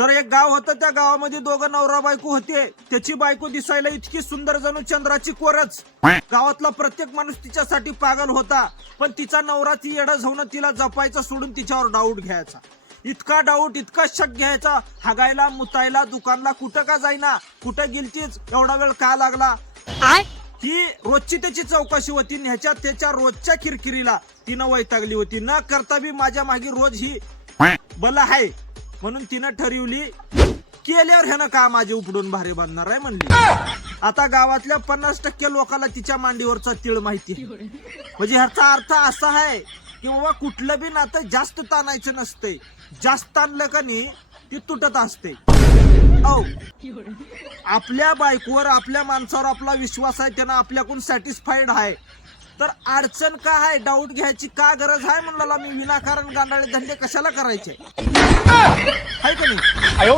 तर एक गाव होतं त्या गावामध्ये दोघं नवरा बायको होते. त्याची बायको दिसायला इतकी सुंदर जणू चंद्राची कोरच. गावातला प्रत्येक माणूस तिच्यासाठी पागल होता पण तिचा नवरा ती येडं जाऊन तिला जपायचा सोडून तिच्यावर डाऊट घ्यायचा. इतका डाऊट इतका शक घ्यायचा हागायला मुतायला दुकानला कुठं का जाईना कुठं गेलतीच एवढा वेळ का लागला? ही रोजची त्याची चौकशी होती आणि ह्याच्यात त्याच्या रोजच्या किरकिरीला तिनं वैतागली होती. न करता बी माझ्या मागे रोज ही बला आहे. म्हणून तिनं ठरवली केल्यावर ह्यानं का माझे उपडून भारी बांधणार आहे म्हणली. आता गावातल्या पन्नास टक्के लोकांना तिच्या मांडीवरचा तिळ माहिती आहे. म्हणजे ह्याचा अर्थ असा आहे की बाबा कुठलं बी नातं जास्त ताणायचं नसतंय. जास्त ताणलं का नाही ती तुटत असते औ आपल्या बायकोवर आपल्या माणसावर आपला विश्वास आहे त्यांना आपल्याकडून सॅटिस्फाईड आहे. तर अडचण का आहे डाऊट घ्यायची का गरज आहे म्हणलं मी? विनाकारण गांडाळे धंदे कशाला करायचे? आहे का नाही?